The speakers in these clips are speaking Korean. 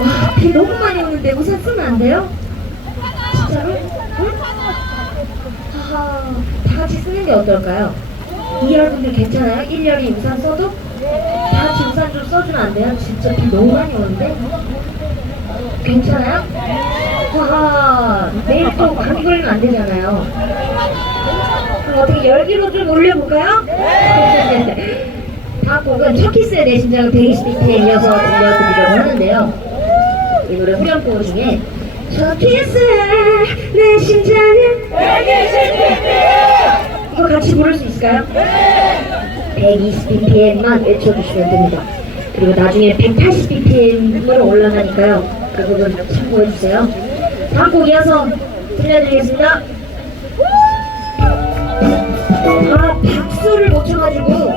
와, 비 너무 많이 오는데 우산 쓰면 안 돼요? 진짜로? 응? 하하, 다 같이 쓰는 게 어떨까요? 이열분들 괜찮아요? 1열이 우산 써도? 다 같이 우산 좀 써주면 안 돼요? 진짜 비 너무 많이 오는데? 괜찮아요? 하하, 내일 또 감기 걸리면 안 되잖아요. 그럼 어떻게 열기로 좀 올려볼까요? 네. 다음 곡은 터키스의 내 심장을 120bt에 이어서 들려드리려고 하는데요. 이 노래 후렴구 중에 터키스의 내 심장을 120bt에 이거 같이 부를 수 있을까요? 120bpm만 외쳐주시면 됩니다. 그리고 나중에 180bpm으로 올라가니까요. 그 부분 참고해주세요. 다음 곡 이어서 들려드리겠습니다. 아, 박수를 못 쳐가지고.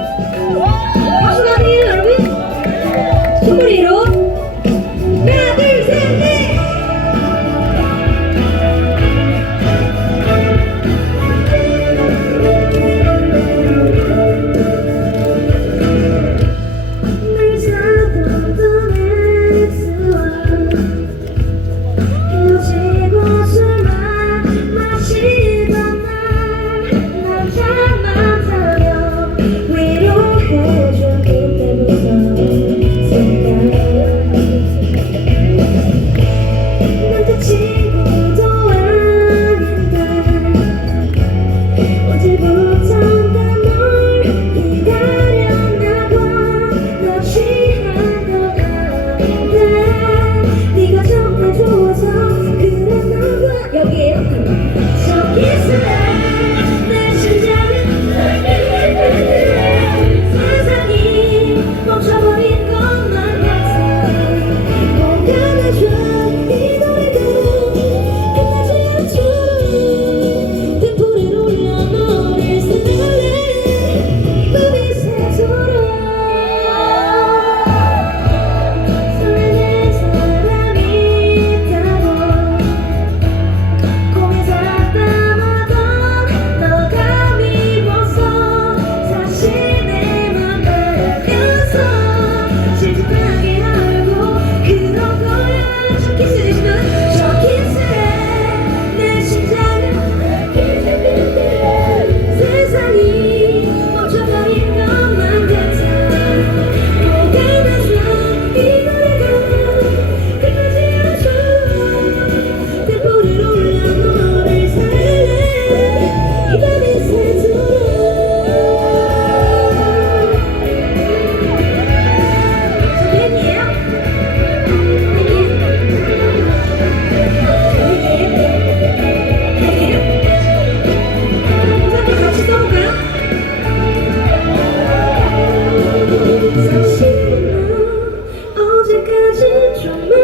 어제까지